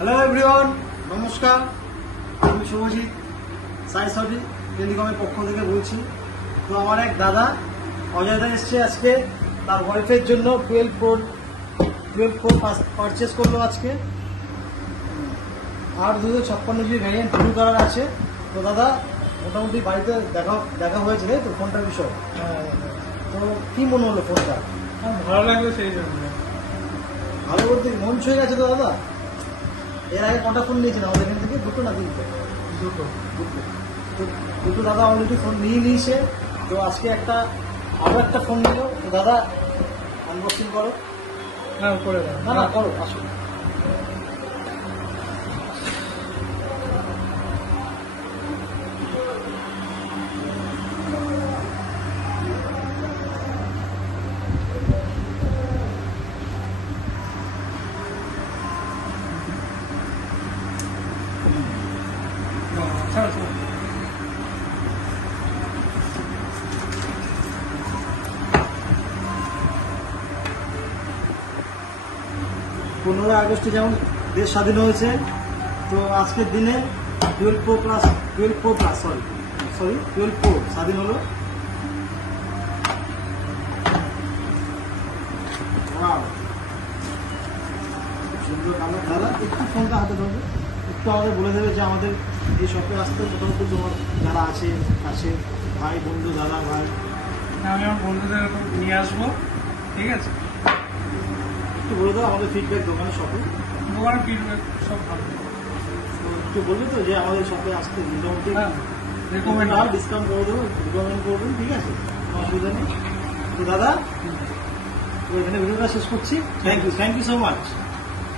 Hello everyone, নমস্কার। আমি Subhajit science সার্টি টেলিকমের পক্ষ থেকে বলছি। তো আমার এক দাদা অজয় দা এসছে আজকে তার ওয়াইফের জন্য 12 প্রো পারচেস করলো আজকে। আর 256 জিবি ভ্যারিয়েন্ট ব্লু কালার আছে। তো দাদা মোটামুটি বাড়িতে দেখা হয়েছে তাই তো ফোনটার বিষয়? তো কি মনে হলো ফোনটা? ভালো লাগলো সেই জন্য। ভালো বলতে মন ছুঁয়ে গেছে তো দাদা। এর আগে কটা ফোন নিয়েছেন আমাদের এখান থেকে? দুটো না তিনটে? দুটো দাদা অলরেডি ফোন নিয়ে নিয়েছে। তো আজকে আরো একটা ফোন নিল। তো দাদা আনবক্সিং করো। হ্যাঁ করে দাও। না করো, আসো। ছাড়ো। পনেরোই আগস্টে যেমন দেশ স্বাধীন হয়েছে, তো আজকের দিনে 12 প্রো স্বাধীন হলো। Wow! সুন্দর কালার। দাদা একটু ফোনটা হাতে ধরবে, একটু আমাদের বলে দেবে যে আমাদের এই শপে আসতে মোটামুটি তোমার যারা আছে কাছে, ভাই বন্ধু দাদা ভাই। আমি আমার বন্ধুদের নিয়ে আসবো, ঠিক আছে? একটু বলে দাও আমাদের ফিডব্যাক দোকানে শপে। দোকানের ফিডব্যাক সব ভালো। তো একটু বলবে তো যে আমাদের শপে আসতে মোটামুটি হ্যাঁ, রেকমেন্ড আর ডিসকাউন্ট করে দেবো, রিকমেন্ড করবেন, ঠিক আছে? কোনো অসুবিধা নেই। তো দাদা এখানে ভিডিওটা শেষ করছি। Thank you so much.